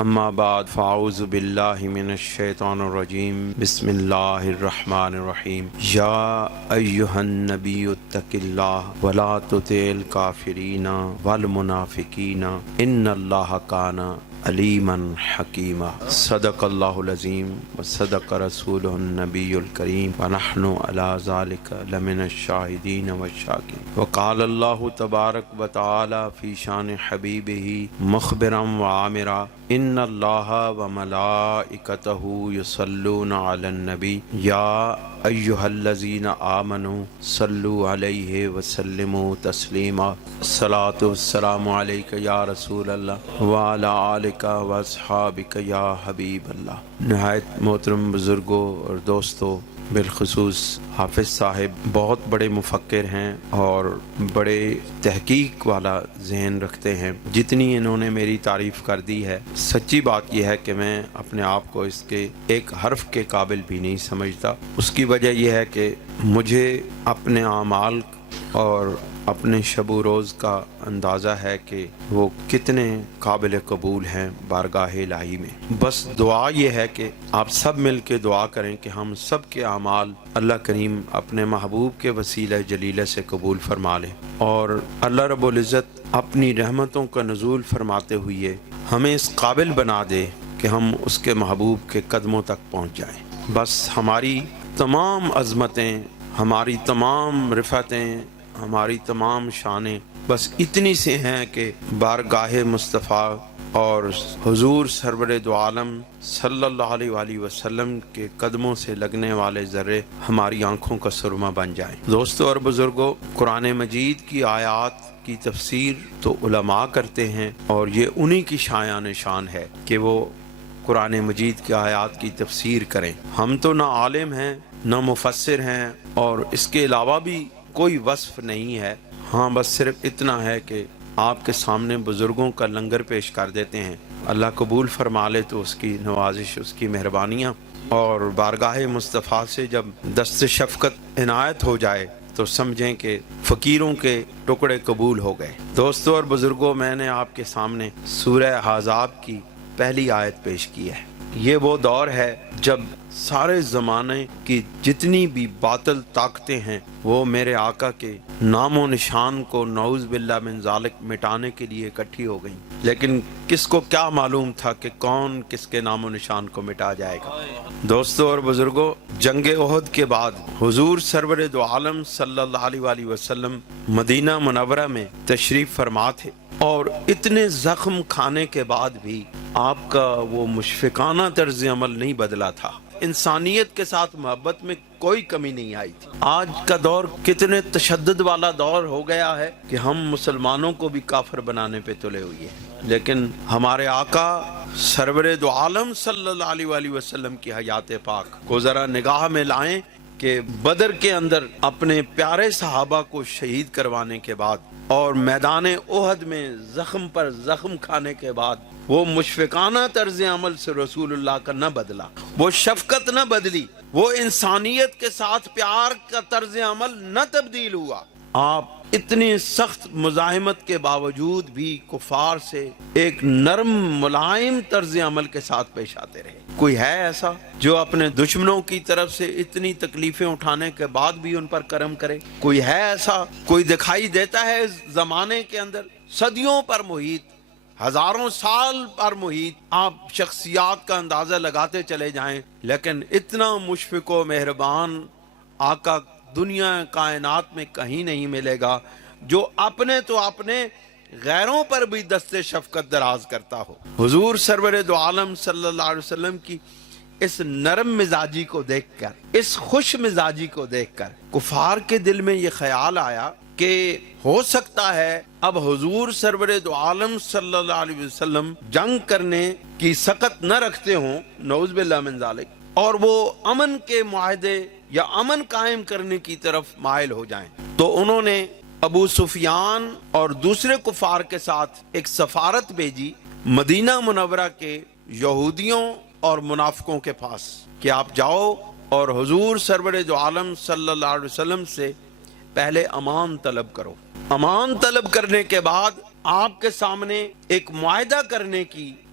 اما بعد فاعوذ باللہ من الشیطان الرجیم بسم اللہ الرحمن الرحیم یا ایہا النبی اتق اللہ ولا تطع الکافرین والمنافقین ان اللہ کان علیما حکیما صدق اللہ العظیم وصدق رسولہ النبی الکریم ونحن علی ذلک لمن الشاہدین والشاکرین وقال اللہ تبارک وتعالی فی شان حبیبہ مخبرا وعامرا ان اللہ وملائکتہ یصلون علی النبی یا ایہا الذین آمنوا صلوا علیہ وسلموا تسلیما الصلاۃ والسلام علیک یا رسول اللہ وعلی آلک واصحابک یا حبیب اللہ۔ نہایت محترم بزرگوں اور دوستوں، بالخصوص حافظ صاحب بہت بڑے مفکر ہیں اور بڑے تحقیق والا ذہن رکھتے ہیں۔ جتنی انہوں نے میری تعریف کر دی ہے، سچی بات یہ ہے کہ میں اپنے آپ کو اس کے ایک حرف کے قابل بھی نہیں سمجھتا۔ اس کی وجہ یہ ہے کہ مجھے اپنے اعمال اور اپنے شب و روز کا اندازہ ہے کہ وہ کتنے قابل قبول ہیں بارگاہ الہی میں۔ بس دعا یہ ہے کہ آپ سب مل کے دعا کریں کہ ہم سب کے اعمال اللہ کریم اپنے محبوب کے وسیلہ جلیلہ سے قبول فرما لے، اور اللہ رب العزت اپنی رحمتوں کا نزول فرماتے ہوئے ہمیں اس قابل بنا دے کہ ہم اس کے محبوب کے قدموں تک پہنچ جائیں۔ بس ہماری تمام عظمتیں، ہماری تمام رفعتیں، ہماری تمام شانیں بس اتنی سے ہیں کہ بارگاہ مصطفیٰ اور حضور سرور دو عالم صلی اللہ علیہ وآلہ وسلم کے قدموں سے لگنے والے ذرے ہماری آنکھوں کا سرما بن جائیں۔ دوستو اور بزرگوں، قرآن مجید کی آیات کی تفسیر تو علماء کرتے ہیں، اور یہ انہی کی شایان شان ہے کہ وہ قرآن مجید کی آیات کی تفسیر کریں۔ ہم تو نہ عالم ہیں نہ مفسر ہیں، اور اس کے علاوہ بھی کوئی وصف نہیں ہے۔ ہاں، بس صرف اتنا ہے کہ آپ کے سامنے بزرگوں کا لنگر پیش کر دیتے ہیں۔ اللہ قبول فرما لے تو اس کی نوازش، اس کی مہربانیاں، اور بارگاہ مصطفیٰ سے جب دست شفقت عنایت ہو جائے تو سمجھیں کہ فقیروں کے ٹکڑے قبول ہو گئے۔ دوستو اور بزرگوں، میں نے آپ کے سامنے سورہ احزاب کی پہلی آیت پیش کی ہے۔ یہ وہ دور ہے جب سارے زمانے کی جتنی بھی باطل طاقتیں ہیں وہ میرے آقا کے نام و نشان کو نعوذ باللہ من ذالک مٹانے کے لیے اکٹھی ہو گئیں، لیکن کس کو کیا معلوم تھا کہ کون کس کے نام و نشان کو مٹا جائے گا۔ دوستو اور بزرگوں، جنگ احد کے بعد حضور سرور دو عالم صلی اللہ علیہ وآلہ وسلم مدینہ منورہ میں تشریف فرما تھے، اور اتنے زخم کھانے کے بعد بھی آپ کا وہ مشفقانہ طرز عمل نہیں بدلا تھا۔ انسانیت کے ساتھ محبت میں کوئی کمی نہیں آئی تھی۔ آج کا دور کتنے تشدد والا دور ہو گیا ہے کہ ہم مسلمانوں کو بھی کافر بنانے پہ تلے ہوئے ہیں، لیکن ہمارے آقا سرور دو عالم صلی اللہ علیہ وآلہ وسلم کی حیات پاک کو ذرا نگاہ میں لائیں کہ بدر کے اندر اپنے پیارے صحابہ کو شہید کروانے کے بعد اور میدان احد میں زخم پر زخم کھانے کے بعد وہ مشفقانہ طرز عمل سے رسول اللہ کا نہ بدلا، وہ شفقت نہ بدلی، وہ انسانیت کے ساتھ پیار کا طرز عمل نہ تبدیل ہوا۔ آپ اتنی سخت مزاحمت کے باوجود بھی کفار سے ایک نرم ملائم طرز عمل کے ساتھ پیش آتے رہے۔ کوئی ہے ایسا جو اپنے دشمنوں کی طرف سے اتنی تکلیفیں اٹھانے کے بعد بھی ان پر کرم کرے؟ کوئی ہے ایسا؟ کوئی دکھائی دیتا ہے اس زمانے کے اندر؟ صدیوں پر محیط، ہزاروں سال پر محیط، آپ شخصیات کا اندازہ لگاتے چلے جائیں، لیکن اتنا مشفق و مہربان آقا دنیا کائنات میں کہیں نہیں ملے گا جو اپنے تو اپنے غیروں پر بھی دست شفقت دراز کرتا ہو۔ حضور سرور دو عالم صلی اللہ علیہ وسلم کی اس نرم مزاجی کو دیکھ کر، اس خوش مزاجی کو دیکھ کر کفار کے دل میں یہ خیال آیا کہ ہو سکتا ہے اب حضور سرور دو عالم صلی اللہ علیہ وسلم جنگ کرنے کی سخت نہ رکھتے ہوں، نعوذ باللہ من ذالک، اور وہ امن کے معاہدے یا امن قائم کرنے کی طرف مائل ہو جائیں۔ تو انہوں نے ابو سفیان اور دوسرے کفار کے ساتھ ایک سفارت بھیجی مدینہ منورہ کے یہودیوں اور منافقوں کے پاس کہ آپ جاؤ اور حضور سرور دو عالم صلی اللہ علیہ وسلم سے پہلے امان طلب کرو۔ امان طلب کرنے کے بعد آپ کے سامنے ایک معاہدہ کرنے کی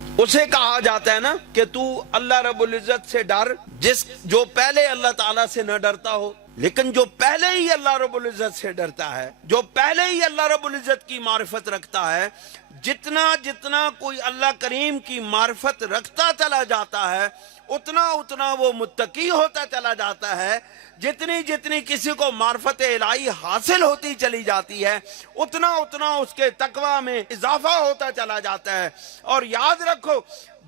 اسے کہا جاتا ہے نا کہ تو اللہ رب العزت سے ڈر جو پہلے اللہ تعالیٰ سے نہ ڈرتا ہو، لیکن جو پہلے ہی اللہ رب العزت سے ڈرتا ہے، جو پہلے ہی اللہ رب العزت کی معرفت رکھتا ہے، جتنا کوئی اللہ کریم کی معرفت رکھتا چلا جاتا ہے اتنا وہ متقی ہوتا چلا جاتا ہے، جتنی کسی کو معرفت الہی حاصل ہوتی چلی جاتی ہے اتنا اس کے تقوی میں اضافہ ہوتا چلا جاتا ہے۔ اور یاد رکھو،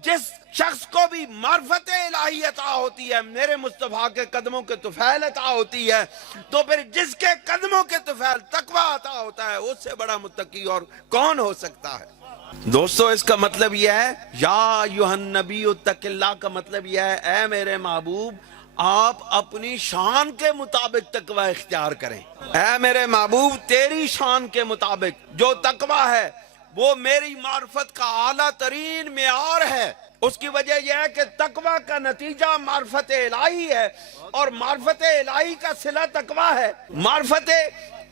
جس شخص کو بھی معرفت الہی عطا ہوتی ہے، میرے مصطفیٰ کے قدموں کے طفیل عطا ہوتی ہے، تو پھر جس کے قدموں کے طفیل تقوی عطا ہوتا ہے اس سے بڑا متقی اور کون ہو سکتا ہے؟ دوستو، اس کا مطلب یہ ہے یا ایھا النبی اتق اللہ کا مطلب یہ ہے اے میرے محبوب آپ اپنی شان کے مطابق تقوی اختیار کریں۔ اے میرے محبوب تیری شان کے مطابق جو تقوی ہے وہ میری معرفت کا اعلیٰ ترین معیار ہے۔ اس کی وجہ یہ ہے کہ تقوی کا نتیجہ معرفت الہی ہے، اور معرفت الہی کا صلہ تقوی ہے۔ معرفت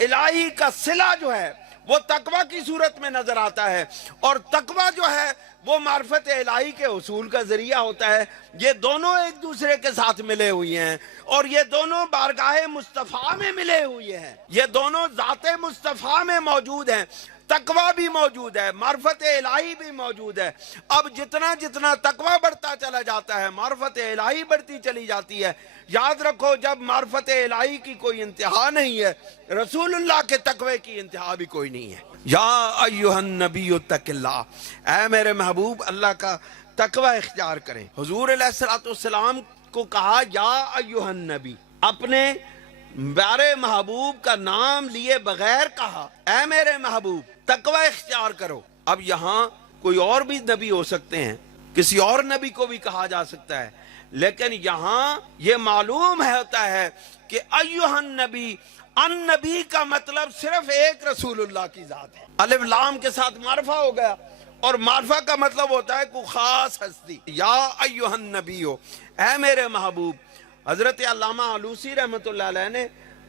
الہی کا صلہ جو ہے وہ تقوی کی صورت میں نظر آتا ہے، اور تقوی جو ہے وہ معرفت الہی کے حصول کا ذریعہ ہوتا ہے۔ یہ دونوں ایک دوسرے کے ساتھ ملے ہوئے ہیں، اور یہ دونوں بارگاہ مصطفیٰ میں ملے ہوئے ہیں، یہ دونوں ذات مصطفیٰ میں موجود ہیں۔ تقوی بھی موجود ہے، معرفت الہی بھی موجود ہے۔ اب جتنا تقوی بڑھتا چلا جاتا ہے معرفت الہی بڑھتی چلی جاتی ہے۔ یاد رکھو، جب معرفت الہی کی کوئی انتہا نہیں ہے، رسول اللہ کے تقوی کی انتہا بھی کوئی نہیں ہے۔ یا ایھا النبی اتق اللہ، اے میرے محبوب اللہ کا تقوی اختیار کریں۔ حضور علیہ السلام کو کہا یا ایھا النبی، اپنے پیارے محبوب کا نام لیے بغیر کہا اے میرے محبوب تقوی اختیار کرو۔ اب یہاں کوئی اور بھی نبی ہو سکتے ہیں، کسی اور نبی کو بھی کہا جا سکتا ہے، لیکن یہاں یہ معلوم ہوتا ہے کہ ایھا النبی، النبی کا مطلب صرف ایک رسول اللہ کی ذات ہے۔ الف لام کے ساتھ معرفہ ہو گیا، اور معرفہ کا مطلب ہوتا ہے کوئی خاص ہستی۔ یا ایھا النبی ہو، اے میرے محبوب۔ حضرت علامہ علوسی رحمۃ اللہ علیہ نے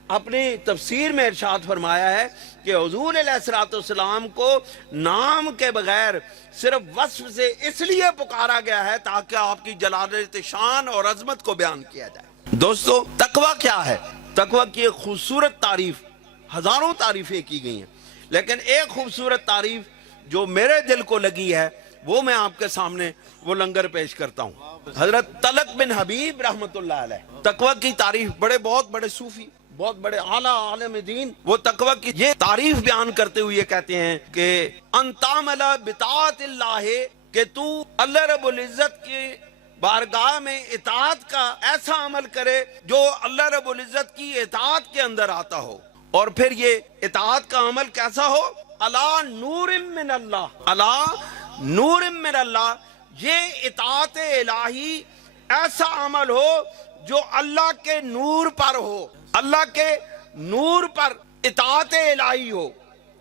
اپنی تفسیر میں ارشاد فرمایا ہے کہ حضور علیہ السلام کو نام کے بغیر صرف وصف سے اس لیے پکارا گیا ہے تاکہ آپ کی جلالت شان اور عظمت کو بیان کیا جائے۔ دوستو، تقوی کیا ہے؟ تقوی کی ایک خوبصورت تعریف، ہزاروں تعریفیں کی گئی ہیں، لیکن ایک خوبصورت تعریف جو میرے دل کو لگی ہے وہ میں آپ کے سامنے وہ لنگر پیش کرتا ہوں۔ حضرت طلق بن حبیب رحمۃ اللہ علیہ تقوی کی تعریف، بہت بڑے صوفی، بہت بڑے اعلیٰ عالم دین، وہ تقوی کی یہ تعریف بیان کرتے ہوئے کہتے ہیں کہ ان تعمل بطاعت اللہ، کہ تو اللہ رب العزت کی بارگاہ میں اطاعت کا ایسا عمل کرے جو اللہ رب العزت کی اطاعت کے اندر آتا ہو، اور پھر یہ اطاعت کا عمل کیسا ہو؟ علی نور من اللہ، علی نور من اللہ، یہ اطاعت الہی ایسا عمل ہو جو اللہ کے نور پر ہو، اللہ کے نور پر اطاعت الہی ہو،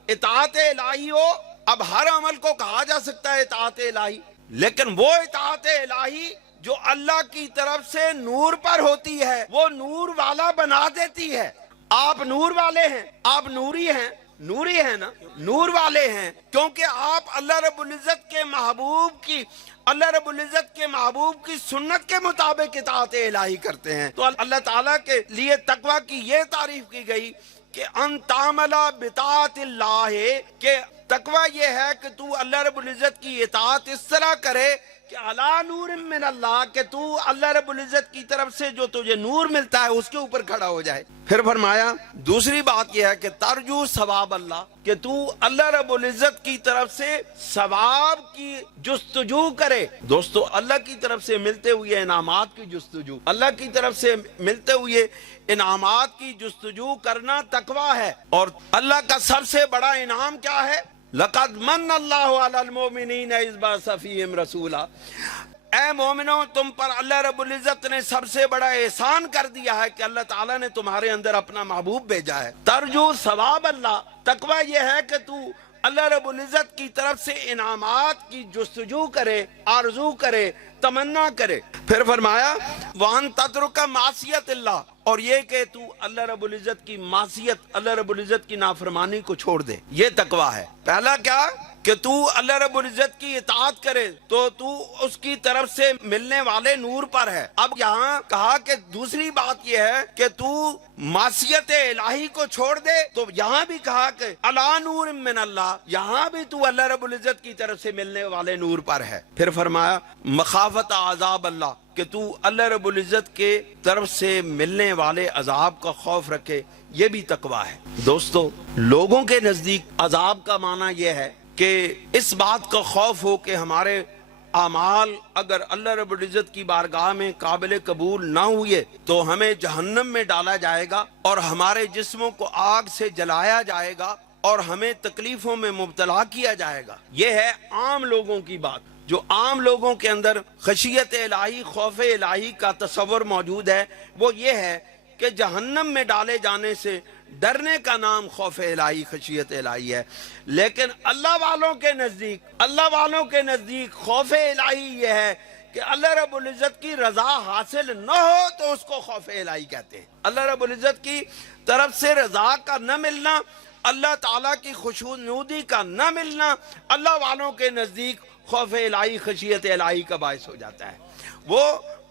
اطاعت الہی ہو۔ اب ہر عمل کو کہا جا سکتا ہے اطاعت الہی، لیکن وہ اطاعت الہی جو اللہ کی طرف سے نور پر ہوتی ہے، وہ نور والا بنا دیتی ہے۔ آپ نور والے ہیں، آپ نوری ہیں، نوری ہیں نا، نور والے ہیں، کیونکہ آپ اللہ رب العزت کے محبوب کی سنت کے مطابق اطاعت الہی کرتے ہیں۔ تو اللہ تعالیٰ کے لیے تقوی کی یہ تعریف کی گئی کہ ان تعمل بطاعت اللہ، کہ تقوی یہ ہے کہ تو اللہ رب العزت کی اطاعت اس طرح کرے کہ علی نور من اللہ، کہ تو اللہ رب العزت کی طرف سے جو تجھے نور ملتا ہے اس کے اوپر کھڑا ہو جائے۔ پھر فرمایا دوسری بات یہ ہے کہ ترجو ثواب اللہ، کہ تو اللہ رب العزت کی طرف سے ثواب کی جستجو کرے۔ دوستو، اللہ کی طرف سے ملتے ہوئے انعامات کی جستجو، اللہ کی طرف سے ملتے ہوئے انعامات کی جستجو کرنا تقوی ہے۔ اور اللہ کا سب سے بڑا انعام کیا ہے؟ لقد من اللہ علی المؤمنین اذ بعث فیہم رسولا، اے مومنوں تم پر اللہ رب العزت نے سب سے بڑا احسان کر دیا ہے کہ اللہ تعالیٰ نے تمہارے اندر اپنا محبوب بھیجا ہے۔ ترجو ثواب اللہ، تقوی یہ ہے کہ تو اللہ رب العزت کی طرف سے انعامات کی جستجو کرے، آرزو کرے، تمنا کرے۔ پھر فرمایا وَأَن تَتْرُكَ مَعْصِيَتَ اللہ، اور یہ کہ تو اللہ رب العزت کی معصیت، اللہ رب العزت کی نافرمانی کو چھوڑ دے، یہ تقوی ہے۔ پہلا کیا؟ کہ تو اللہ رب العزت کی اطاعت کرے تو تو اس کی طرف سے ملنے والے نور پر ہے۔ اب یہاں کہا کہ دوسری بات یہ ہے کہ تو معصیت الہی کو چھوڑ دے، تو یہاں بھی کہا کہ علی نور من اللہ، یہاں بھی تو اللہ رب العزت کی طرف سے ملنے والے نور پر ہے۔ پھر فرمایا مخافت عذاب اللہ، کہ تو اللہ رب العزت کے طرف سے ملنے والے عذاب کا خوف رکھے، یہ بھی تقویٰ ہے۔ دوستو، لوگوں کے نزدیک عذاب کا معنی یہ ہے کہ اس بات کا خوف ہو کہ ہمارے اعمال اگر اللہ رب العزت کی بارگاہ میں قابل قبول نہ ہوئے تو ہمیں جہنم میں ڈالا جائے گا اور ہمارے جسموں کو آگ سے جلایا جائے گا اور ہمیں تکلیفوں میں مبتلا کیا جائے گا۔ یہ ہے عام لوگوں کی بات۔ جو عام لوگوں کے اندر خشیت الہی، خوف الہی کا تصور موجود ہے، وہ یہ ہے کہ جہنم میں ڈالے جانے سے ڈرنے کا نام خوف الہی، خشیت الہی ہے۔ لیکن اللہ والوں کے نزدیک خوف الہی یہ ہے کہ اللہ رب العزت کی رضا حاصل نہ ہو تو اس کو خوف الہی کہتے ہیں۔ اللہ رب العزت کی طرف سے رضا کا نہ ملنا، اللہ تعالیٰ کی خوشنودی کا نہ ملنا، اللہ والوں کے نزدیک خوف الہی، خشیت الہی کا باعث ہو جاتا ہے۔ وہ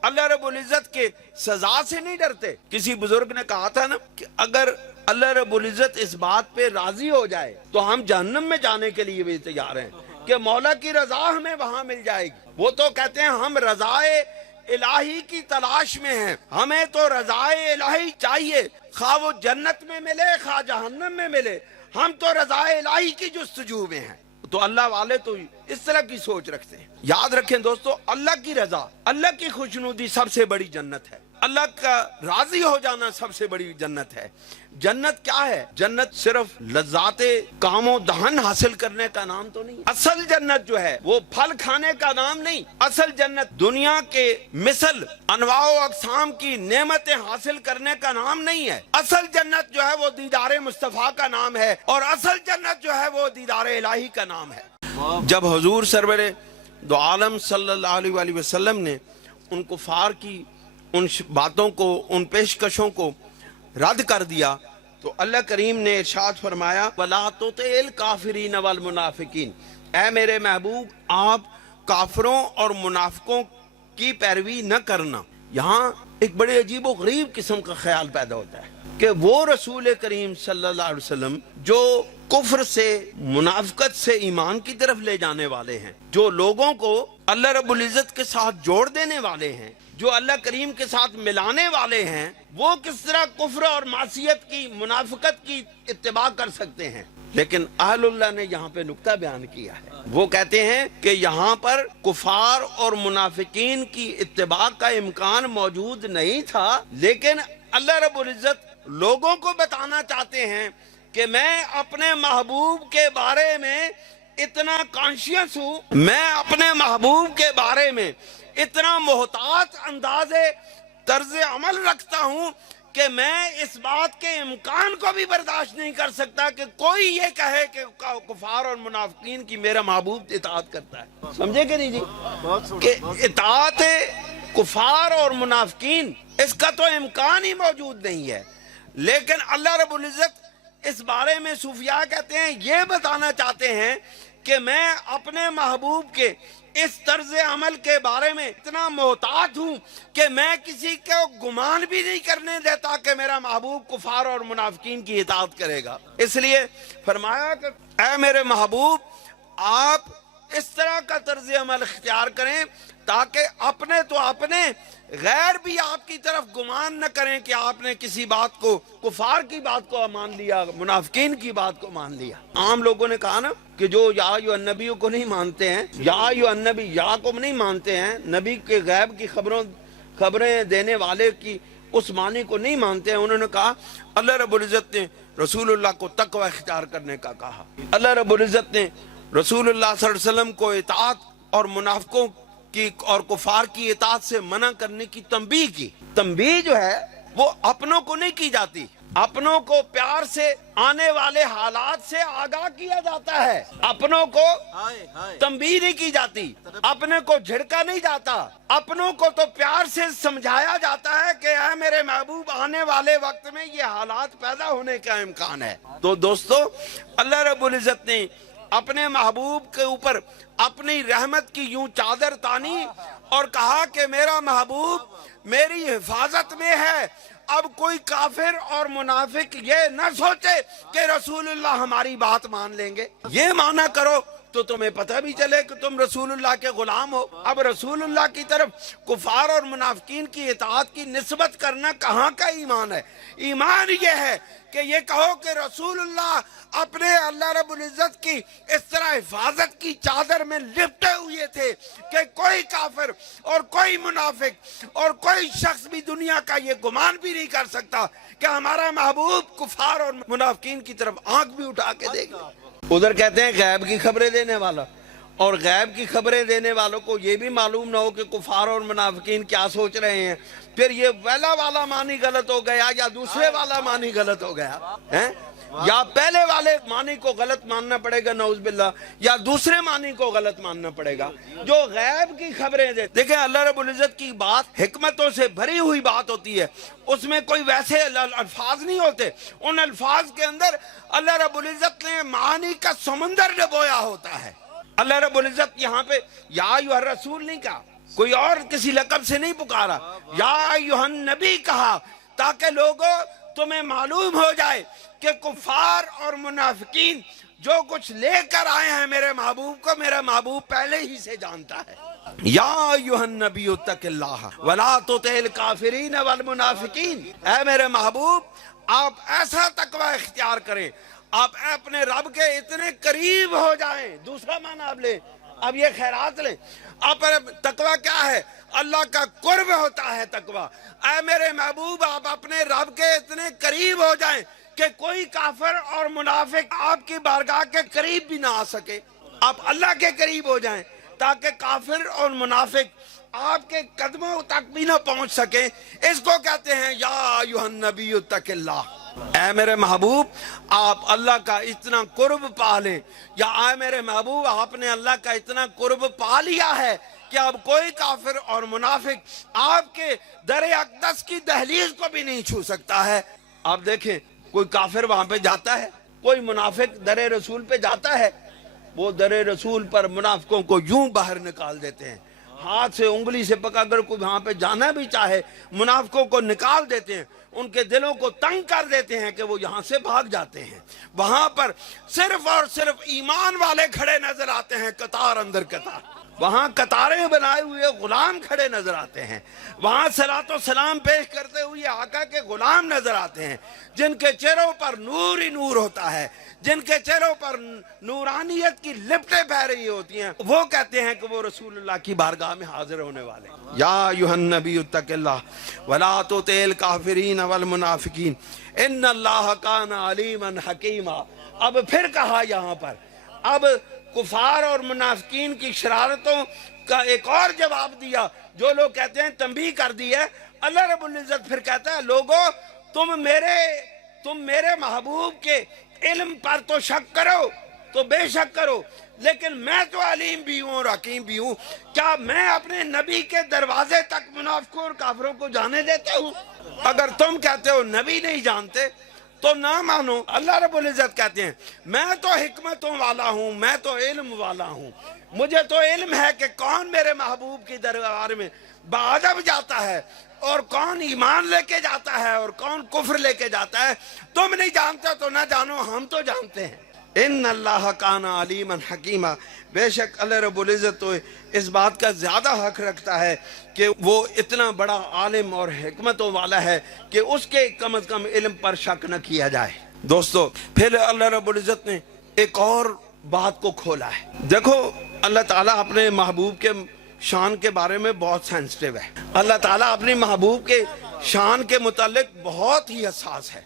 اللہ رب العزت کے سزا سے نہیں ڈرتے۔ کسی بزرگ نے کہا تھا نا کہ اگر اللہ رب العزت اس بات پہ راضی ہو جائے تو ہم جہنم میں جانے کے لیے بھی تیار ہیں کہ مولا کی رضا ہمیں وہاں مل جائے گی۔ وہ تو کہتے ہیں ہم رضائے الہی کی تلاش میں ہیں، ہمیں تو رضائے الہی چاہیے، خواہ وہ جنت میں ملے خواہ جہنم میں ملے، ہم تو رضائے الہی کی جستجو میں ہیں۔ تو اللہ والے تو اس طرح کی سوچ رکھتے ہیں۔ یاد رکھیں دوستو، اللہ کی رضا، اللہ کی خوشنودی سب سے بڑی جنت ہے، اللہ کا راضی ہو جانا سب سے بڑی جنت ہے۔ جنت کیا ہے؟ جنت صرف لذات کام و دہن حاصل کرنے کا نام تو نہیں، اصل جنت جو ہے وہ پھل کھانے کا نام نہیں۔ اصل جنت دنیا کے مثل انواع و اقسام کی نعمتیں حاصل کرنے کا نام نہیں ہے۔ اصل جنت جو ہے وہ دیدار مصطفیٰ کا نام ہے، اور اصل جنت جو ہے وہ دیدار الہی کا نام ہے۔ جب حضور سرور دو عالم صلی اللہ علیہ وآلہ وسلم نے ان کفار کی ان باتوں کو، ان پیشکشوں کو رد کر دیا تو اللہ کریم نے ارشاد فرمایا وَلَا تُطِعِ الْكَافِرِينَ وَالْمُنَافِقِينَ، اے میرے محبوب آپ کافروں اور منافقوں کی پیروی نہ کرنا۔ یہاں ایک بڑے عجیب و غریب قسم کا خیال پیدا ہوتا ہے کہ وہ رسول کریم صلی اللہ علیہ وسلم جو کفر سے، منافقت سے ایمان کی طرف لے جانے والے ہیں، جو لوگوں کو اللہ رب العزت کے ساتھ جوڑ دینے والے ہیں، جو اللہ کریم کے ساتھ ملانے والے ہیں، وہ کس طرح کفر اور معصیت کی، منافقت کی اتباع کر سکتے ہیں؟ لیکن اہل اللہ نے یہاں پہ نکتہ بیان کیا ہے۔ وہ کہتے ہیں کہ یہاں پر کفار اور منافقین کی اتباع کا امکان موجود نہیں تھا، لیکن اللہ رب العزت لوگوں کو بتانا چاہتے ہیں کہ میں اپنے محبوب کے بارے میں اتنا کانشیس ہوں، میں اپنے محبوب کے بارے میں اتنا محتاط انداز طرز عمل رکھتا ہوں کہ میں اس بات کے امکان کو بھی برداشت نہیں کر سکتا کہ کوئی یہ کہے کہ کفار اور منافقین کی میرا محبوب اطاعت کرتا ہے۔ سمجھے کہ نہیں جی؟ کہ اطاعت کفار اور منافقین اس کا تو امکان ہی موجود نہیں ہے، لیکن اللہ رب العزت اس بارے میں صوفیاء کہتے ہیں، یہ بتانا چاہتے ہیں کہ میں اپنے محبوب کے اس طرز عمل کے بارے میں اتنا محتاط ہوں کہ میں کسی کو گمان بھی نہیں کرنے دیتا کہ میرا محبوب کفار اور منافقین کی اطاعت کرے گا۔ اس لیے فرمایا کہ اے میرے محبوب آپ اس طرح کا طرز عمل اختیار کریں تاکہ اپنے تو اپنے، غیر بھی آپ کی طرف گمان نہ کریں کہ آپ نے کسی بات کو، کفار کی بات کو مان لیا، منافقین کی بات کو مان لیا۔ عام لوگوں نے کہا نا کہ جو یا ایھا النبیوں کو نہیں مانتے ہیں، یا ایھا النبی، یا کو نہیں مانتے ہیں، نبی کے غیب کی خبریں دینے والے کی اس معنی کو نہیں مانتے ہیں، انہوں نے کہا اللہ رب العزت نے رسول اللہ کو تقوی اختیار کرنے کا کہا، اللہ رب العزت نے رسول اللہ صلی اللہ علیہ وسلم کو اطاعت اور منافقوں کی اور کفار کی اطاعت سے منع کرنے کی تنبیہ کی۔ تنبیہ جو ہے وہ اپنوں کو نہیں کی جاتی، اپنوں کو پیار سے آنے والے حالات سے آگاہ کیا جاتا ہے، اپنوں کو تنبیہ نہیں کی جاتی، اپنے کو جھڑکا نہیں جاتا، اپنوں کو تو پیار سے سمجھایا جاتا ہے کہ اے میرے محبوب آنے والے وقت میں یہ حالات پیدا ہونے کا امکان ہے۔ تو دوستو، اللہ رب العزت نے اپنے محبوب کے اوپر اپنی رحمت کی یوں چادر تانی اور کہا کہ میرا محبوب میری حفاظت میں ہے. اب کوئی کافر اور منافق یہ نہ سوچے کہ رسول اللہ ہماری بات مان لیں گے. یہ مانا کرو تو تمہیں پتہ بھی چلے کہ تم رسول اللہ کے غلام ہو. اب رسول اللہ کی طرف کفار اور منافقین کی اطاعت کی نسبت کرنا کہاں کا ایمان ہے؟ ایمان یہ ہے کہ یہ کہو کہ رسول اللہ اپنے اللہ رب العزت کی اس طرح حفاظت کی چادر میں لپٹے ہوئے تھے کہ کوئی کافر اور کوئی منافق اور کوئی شخص بھی دنیا کا یہ گمان بھی نہیں کر سکتا کہ ہمارا محبوب کفار اور منافقین کی طرف آنکھ بھی اٹھا کے دیکھ لے. ادھر کہتے ہیں غیب کی خبریں دینے والا، اور غیب کی خبریں دینے والوں کو یہ بھی معلوم نہ ہو کہ کفار اور منافقین کیا سوچ رہے ہیں. پھر یہ پہلا والا معنی غلط ہو گیا یا دوسرے والا معنی غلط ہو گیا ہے؟ یا پہلے والے معنی کو غلط ماننا پڑے گا نعوذ باللہ، یا دوسرے معنی کو غلط ماننا پڑے گا. جو غیب کی خبریں دے، دیکھیں اللہ رب العزت کی بات حکمتوں سے بھری ہوئی بات ہوتی ہے. اس میں کوئی ویسے الفاظ نہیں ہوتے، ان الفاظ کے اندر اللہ رب العزت نے معانی کا سمندر ڈبویا ہوتا ہے. اللہ رب العزت یہاں پہ یا ایھا الرسول نہیں کہا، کوئی اور کسی لقب سے نہیں پکارا، یا ایھا النبی کہا، تاکہ لوگوں تمہیں معلوم ہو جائے کہ کفار اور منافقین جو کچھ لے کر آئے ہیں میرے محبوب کو، میرا محبوب پہلے ہی سے جانتا ہے. یا ایھا النبی اتق اللہ ولا تطع الکافرین والمنافقین. اے میرے محبوب آپ ایسا تقوی اختیار کریں، آپ اپنے رب کے اتنے قریب ہو جائیں. دوسرا معنی آپ لیں، اب یہ خیرات لیں. آپ تقوی کیا ہے؟ اللہ کا قرب ہوتا ہے تقوی. اے میرے محبوب آپ اپنے رب کے اتنے قریب ہو جائیں کہ کوئی کافر اور منافق آپ کی بارگاہ کے قریب بھی نہ آ سکے. آپ اللہ کے قریب ہو جائیں تاکہ کافر اور منافق آپ کے قدموں تک بھی نہ پہنچ سکیں. اس کو کہتے ہیں یا ایھا النبی اتق اللہ. اے میرے محبوب آپ اللہ کا اتنا قرب پا لیں، یا اے میرے محبوب آپ نے اللہ کا اتنا قرب پا لیا ہے کہ اب کوئی کافر اور منافق آپ کے در اقدس کی دہلیز کو بھی نہیں چھو سکتا ہے. آپ دیکھیں کوئی کافر وہاں پہ جاتا ہے، کوئی منافق در رسول پہ جاتا ہے، وہ در رسول پر منافقوں کو یوں باہر نکال دیتے ہیں، ہاتھ سے انگلی سے پکڑ کر کوئی وہاں پہ جانا بھی چاہے منافقوں کو نکال دیتے ہیں، ان کے دلوں کو تنگ کر دیتے ہیں کہ وہ یہاں سے بھاگ جاتے ہیں. وہاں پر صرف اور صرف ایمان والے کھڑے نظر آتے ہیں، قطار اندر قطار. وہاں قطاریں بنائے ہوئے غلام کھڑے نظر آتے ہیں. وہاں صلاۃ و سلام پیش کرتے ہوئے آقا کے غلام نظر آتے ہیں، جن کے چہروں پر نور ہی نور ہوتا ہے، جن کے چہروں پر نورانیت کی لپٹیں بہہ رہی ہوتی ہیں. وہ کہتے ہیں کہ وہ رسول اللہ کی بارگاہ میں حاضر ہونے والے ہیں. یا ایھا النبی اتق اللہ ولا تطع الکافرین والمنافقین ان اللہ کان علیما حکیما. اب پھر کہا یہاں پر، اب کفار اور منافقین کی شرارتوں کا ایک اور جواب دیا. جو لوگ کہتے ہیں تنبیہ کر دی ہے، اللہ رب العزت پھر کہتا ہے لوگوں تم میرے محبوب کے علم پر تو شک کرو تو بے شک کرو، لیکن میں تو علیم بھی ہوں اور حکیم بھی ہوں. کیا میں اپنے نبی کے دروازے تک منافقوں اور کافروں کو جانے دیتا ہوں؟ اگر تم کہتے ہو نبی نہیں جانتے تو نہ مانو. اللہ رب العزت کہتے ہیں میں تو حکمتوں والا ہوں، میں تو علم والا ہوں. مجھے تو علم ہے کہ کون میرے محبوب کی دربار میں باادب جاتا ہے اور کون ایمان لے کے جاتا ہے اور کون کفر لے کے جاتا ہے. تم نہیں جانتے تو نہ جانو، ہم تو جانتے ہیں. ان اللہ کان علیما حکیما. بے شک اللہ رب العزت تو اس بات کا زیادہ حق رکھتا ہے کہ وہ اتنا بڑا عالم اور حکمتوں والا ہے کہ اس کے کم از کم علم پر شک نہ کیا جائے. دوستو پھر اللہ رب العزت نے ایک اور بات کو کھولا ہے. دیکھو اللہ تعالیٰ اپنے محبوب کے شان کے بارے میں بہت سینسٹیو ہے. اللہ تعالیٰ اپنے محبوب کے شان کے متعلق بہت ہی حساس ہے.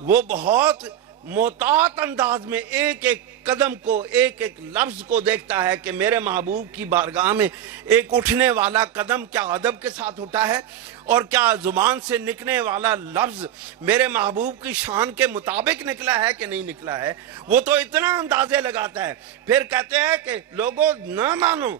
وہ بہت محتاط انداز میں ایک ایک قدم کو، ایک ایک لفظ کو دیکھتا ہے کہ میرے محبوب کی بارگاہ میں ایک اٹھنے والا قدم کیا ادب کے ساتھ اٹھا ہے اور کیا زبان سے نکلنے والا لفظ میرے محبوب کی شان کے مطابق نکلا ہے کہ نہیں نکلا ہے. وہ تو اتنا اندازے لگاتا ہے. پھر کہتے ہیں کہ لوگوں نہ مانو،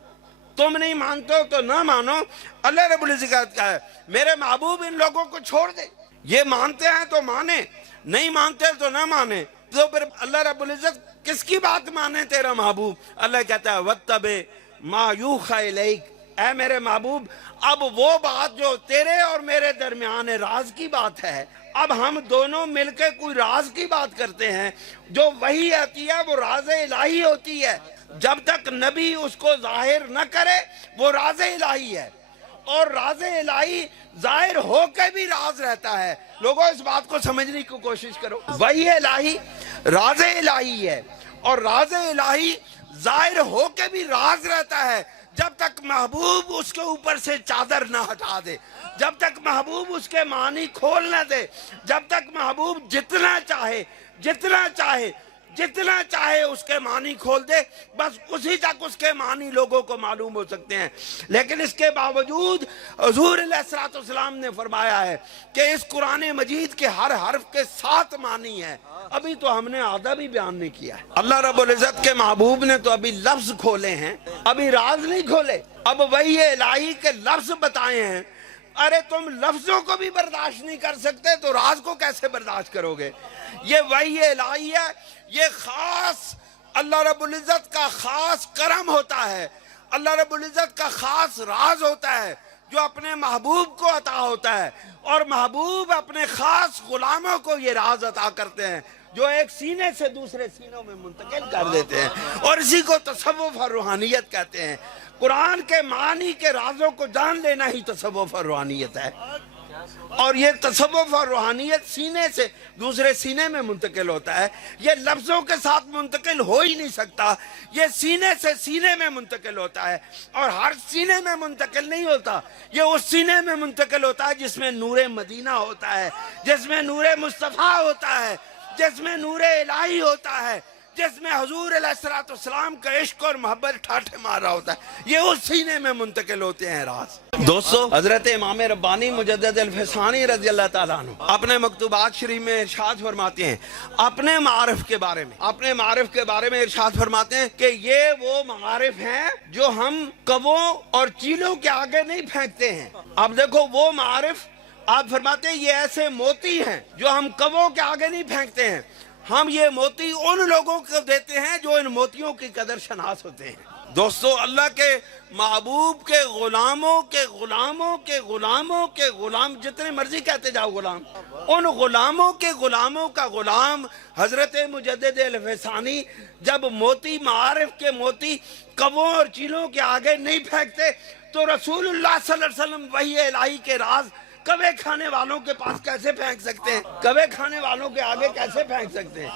تم نہیں مانتے ہو تو نہ مانو. اللہ رب العزت کا ہے میرے محبوب ان لوگوں کو چھوڑ دے، یہ مانتے ہیں تو مانے، نہیں مانتے تو نہ مانے. تو پھر اللہ رب العزت کس کی بات مانے تیرا محبوب؟ اللہ کہتا ہے وَاتَّبِعْ مَا يُوحَىٰ إِلَيْكَ، اے میرے محبوب اب وہ بات جو تیرے اور میرے درمیان راز کی بات ہے، اب ہم دونوں مل کے کوئی راز کی بات کرتے ہیں، جو وحی آتی ہے وہ راز الہی ہوتی ہے، جب تک نبی اس کو ظاہر نہ کرے وہ راز الہی ہے، اور راز الہی ظاہر ہو کے بھی راز رہتا ہے۔ لوگوں اس بات کو سمجھنے کی کوشش کرو، وحی الہی راز الہی ہے، اور راز الہی ظاہر ہو کے بھی راز رہتا ہے جب تک محبوب اس کے اوپر سے چادر نہ ہٹا دے، جب تک محبوب اس کے معنی کھول نہ دے، جب تک محبوب جتنا چاہے اس کے معنی کھول دے، بس اسی تک اس کے معنی لوگوں کو معلوم ہو سکتے ہیں۔ لیکن اس کے باوجود حضور علیہ السلام نے فرمایا ہے کہ اس قرآن مجید کے ہر حرف کے 7 معنی ہیں، ابھی تو ہم نے آدھا بھی بیان نہیں کیا ہے۔ اللہ رب العزت کے محبوب نے تو ابھی لفظ کھولے ہیں، ابھی راز نہیں کھولے، اب وحی الہی کے لفظ بتائے ہیں۔ ارے تم لفظوں کو بھی برداشت نہیں کر سکتے تو راز کو کیسے برداشت کرو گے؟ یہ وحی الہی ہے، یہ خاص اللہ رب العزت کا خاص کرم ہوتا ہے، اللہ رب العزت کا خاص راز ہوتا ہے جو اپنے محبوب کو عطا ہوتا ہے، اور محبوب اپنے خاص غلاموں کو یہ راز عطا کرتے ہیں جو ایک سینے سے دوسرے سینوں میں منتقل کر دیتے ہیں، اور اسی کو تصوف اور روحانیت کہتے ہیں۔ قرآن کے معنی کے رازوں کو جان لینا ہی تصوف اور روحانیت ہے، اور یہ تصوف اور روحانیت سینے سے دوسرے سینے میں منتقل ہوتا ہے، یہ لفظوں کے ساتھ منتقل ہو ہی نہیں سکتا، یہ سینے سے سینے میں منتقل ہوتا ہے، اور ہر سینے میں منتقل نہیں ہوتا، یہ اس سینے میں منتقل ہوتا ہے جس میں نور مدینہ ہوتا ہے، جس میں نور مصطفیٰ ہوتا ہے، جس میں نور الہی ہوتا ہے، جس میں حضور علیہ السلام کا عشق اور محبت ٹھاٹھے مار رہا ہوتا ہے، یہ اس سینے میں منتقل ہوتے ہیں راز۔ دوستو، حضرت امام ربانی مجدد الفسانی رضی اللہ تعالیٰ عنہ اپنے مکتوبات شریف میں ارشاد فرماتے ہیں اپنے معارف کے بارے میں ارشاد فرماتے ہیں کہ یہ وہ معارف ہیں جو ہم کووں اور چیلوں کے آگے نہیں پھینکتے ہیں۔ اب دیکھو وہ معارف، آپ فرماتے ہیں یہ ایسے موتی ہیں جو ہم کووں کے آگے نہیں پھینکتے ہیں، ہم یہ موتی ان لوگوں کو دیتے ہیں جو ان موتیوں کی قدر شناس ہوتے ہیں۔ دوستو، اللہ کے محبوب کے غلاموں کے غلام جتنے مرضی کہتے جاؤ غلام، ان غلاموں کا غلام حضرت مجدد الفسانی جب موتی معارف کے موتی کووں اور چیلوں کے آگے نہیں پھینکتے تو رسول اللہ صلی اللہ علیہ وسلم وحی الہی کے راز کوے کھانے والوں کے پاس کیسے پھینک سکتے ہیں؟ کوے کھانے والوں کے آگے کیسے پھینک سکتے ہیں؟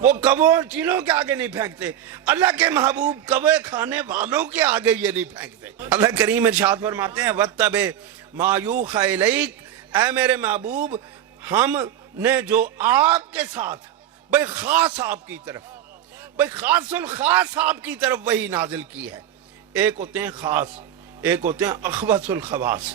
وہ کووں اور چیلوں کے آگے نہیں پھینکتے، اللہ کے محبوب کوے کھانے والوں کے آگے یہ نہیں پھینکتے۔ اللہ کریم ارشاد فرماتے ہیں وَاتَّبِعْ مَا يُوحَىٰ إِلَيْكَ، اے میرے محبوب ہم نے جو آپ کے ساتھ بھئی خاص آپ کی طرف، بھئی خاص الخاص آپ کی طرف وہی نازل کی ہے۔ ایک ہوتے ہیں خاص، ایک ہوتے ہیں اخوص الخواص۔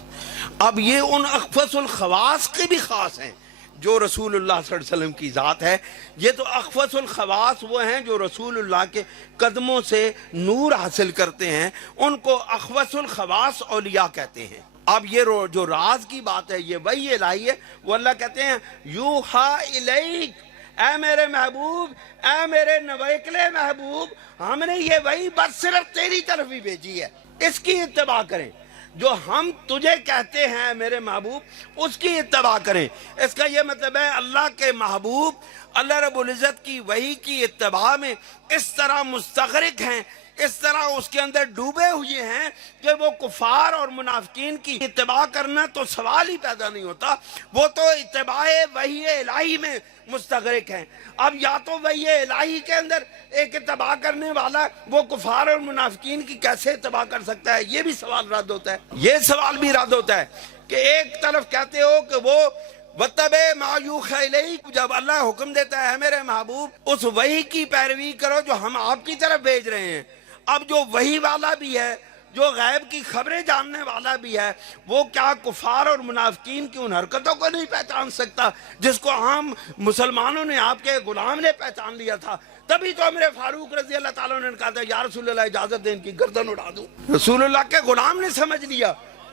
اب یہ ان اخوص الخواص کے بھی خاص ہیں جو رسول اللہ صلی اللہ علیہ وسلم کی ذات ہے، یہ تو اخوص الخواص وہ ہیں جو رسول اللہ کے قدموں سے نور حاصل کرتے ہیں، ان کو اخوص الخواص اولیاء کہتے ہیں۔ اب یہ جو راز کی بات ہے یہ وحی الہی ہے، وہ اللہ کہتے ہیں یوحا الیک، اے میرے محبوب، اے میرے نویکلے محبوب، ہم نے یہ وحی بس صرف تیری طرف ہی بھیجی ہے، اس کی اتباع کریں، جو ہم تجھے کہتے ہیں میرے محبوب اس کی اتباع کریں۔ اس کا یہ مطلب ہے اللہ کے محبوب اللہ رب العزت کی وحی کی اتباع میں اس طرح مستغرق ہیں، اس طرح اس کے اندر ڈوبے ہوئے ہیں کہ وہ کفار اور منافقین کی اتباع کرنا تو سوال ہی پیدا نہیں ہوتا، وہ تو اتباع وحی الہی میں مستغرق ہیں۔ اب یا تو وحی الہی کے اندر ایک اتباع کرنے والا وہ کفار اور منافقین کی کیسے اتباع کر سکتا ہے، یہ بھی سوال رد ہوتا ہے۔ یہ سوال بھی رد ہوتا ہے کہ ایک طرف کہتے ہو کہ وہ وَاتَّبِعْ مَا يُوحَىٰ إِلَيْكَ، جب اللہ حکم دیتا ہے میرے محبوب اس وحی کی پیروی کرو جو ہم آپ کی طرف بھیج رہے ہیں۔ اب جو وحی والا بھی ہے، جو غیب کی خبریں جاننے والا بھی ہے، وہ کیا کفار اور منافقین کی ان حرکتوں کو نہیں پہچان سکتا جس کو عام مسلمانوں نے، آپ کے غلام نے پہچان لیا تھا؟ تبھی تو عمر فاروق رضی اللہ تعالیٰ نے کہا تھا یا رسول اللہ اجازت دیں ان کی گردن اڑا دوں۔ رسول اللہ کے غلام نے سمجھ لیا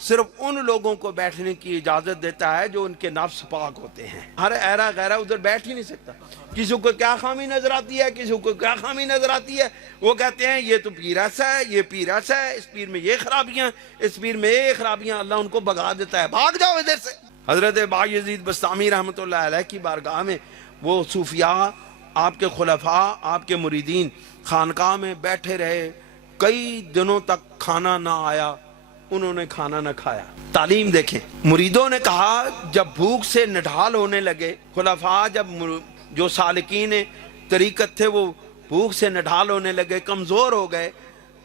صرف ان لوگوں کو بیٹھنے کی اجازت دیتا ہے جو ان کے نفس پاک ہوتے ہیں. ہر ایرا غیرہ ادھر بیٹھ ہی نہیں سکتا. کسی کو کیا خامی نظر آتی ہے, کسی کو کیا خامی نظر آتی ہے, وہ کہتے ہیں یہ تو پیر ایسا ہے, یہ پیر ایسا ہے, اس پیر میں یہ خرابیاں, اس پیر میں یہ خرابیاں. اللہ ان کو بھگا دیتا ہے, بھاگ جاؤ ادھر سے. حضرت بایزید بستامی رحمۃ اللہ علیہ کی بارگاہ میں وہ صوفیاء, آپ کے خلفاء, آپ کے مریدین خانقاہ میں بیٹھے رہے, کئی دنوں تک کھانا نہ آیا, انہوں نے کھانا نہ کھایا. تعلیم دیکھیں. مریدوں نے کہا جب بھوک سے نڈھال ہونے لگے, خلفاء جب جو سالکین طریقت تھے وہ بھوک سے نڈھال ہونے لگے, کمزور ہو گئے,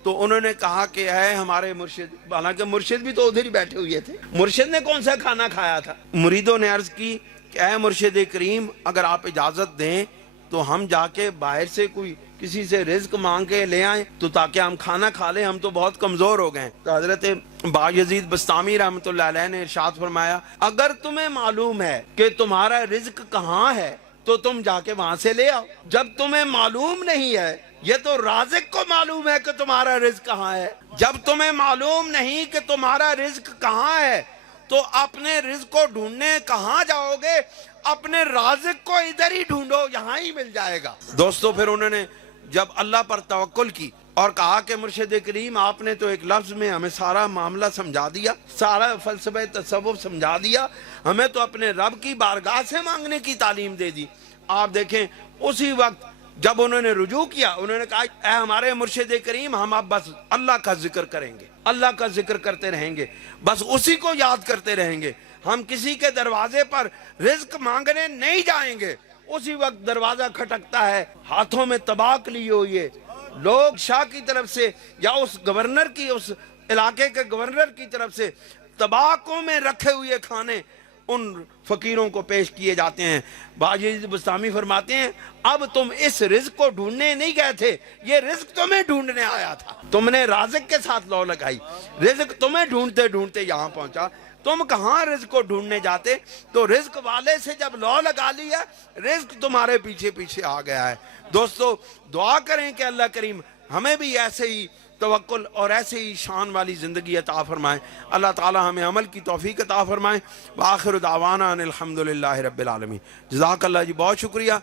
تو انہوں نے کہا کہ اے ہمارے مرشد, حالانکہ مرشد بھی تو ادھر ہی بیٹھے ہوئے تھے, مرشد نے کون سا کھانا کھایا تھا. مریدوں نے عرض کی کہ اے مرشد کریم, اگر آپ اجازت دیں تو ہم جا کے باہر سے کوئی کسی سے رزق مانگ کے لے آئیں تو تاکہ ہم کھانا کھا لیں, ہم تو بہت کمزور ہو گئے. تو حضرت بایزید بستامی رحمۃ اللہ علیہ نے ارشاد فرمایا, اگر تمہیں معلوم ہے کہ تمہارا رزق کہاں ہے تو تم جا کے وہاں سے لے آؤ. جب تمہیں معلوم نہیں ہے, یہ تو رازق کو معلوم ہے کہ تمہارا رزق کہاں ہے. جب تمہیں معلوم نہیں کہ تمہارا رزق کہاں ہے تو اپنے رزق کو ڈھونڈنے کہاں جاؤ گے, اپنے رازق کو ادھر ہی ڈھونڈو, یہاں ہی مل جائے گا. دوستو پھر انہوں نے جب اللہ پر توکل کی اور کہا کہ مرشد کریم آپ نے تو ایک لفظ میں ہمیں سارا معاملہ سمجھا دیا, سارا فلسفہ تصوف سمجھا دیا, ہمیں تو اپنے رب کی بارگاہ سے مانگنے کی تعلیم دے دی. آپ دیکھیں اسی وقت جب انہوں نے رجوع کیا, انہوں نے کہا اے ہمارے مرشد کریم, ہم اب بس اللہ کا ذکر کریں گے, اللہ کا ذکر کرتے رہیں گے, بس اسی کو یاد کرتے رہیں گے, ہم کسی کے دروازے پر رزق مانگنے نہیں جائیں گے. اسی وقت دروازہ کھٹکتا ہے, ہاتھوں میں طباق لیے ہوئے لوگ شاہ کی طرف سے یا اس گورنر کی, اس علاقے کے گورنر کی طرف سے طباقوں میں رکھے ہوئے کھانے ان فقیروں کو پیش کیے جاتے ہیں. بایزید بستامی فرماتے ہیں اب تم اس رزق کو ڈھونڈنے نہیں گئے تھے, یہ رزق تمہیں ڈھونڈنے آیا تھا. تم نے رازق کے ساتھ لو لگائی, رزق تمہیں ڈھونڈتے ڈھونڈتے یہاں پہنچا. تم کہاں رزق کو ڈھونڈنے جاتے, تو رزق والے سے جب لو لگا لیا, رزق تمہارے پیچھے پیچھے آ گیا ہے. دوستو دعا کریں کہ اللہ کریم ہمیں بھی ایسے ہی توکل اور ایسے ہی شان والی زندگی عطا فرمائیں. اللہ تعالی ہمیں عمل کی توفیق عطا فرمائیں. وآخر دعوانا ان الحمدللہ رب العالمین. جزاک اللہ جی, بہت شکریہ.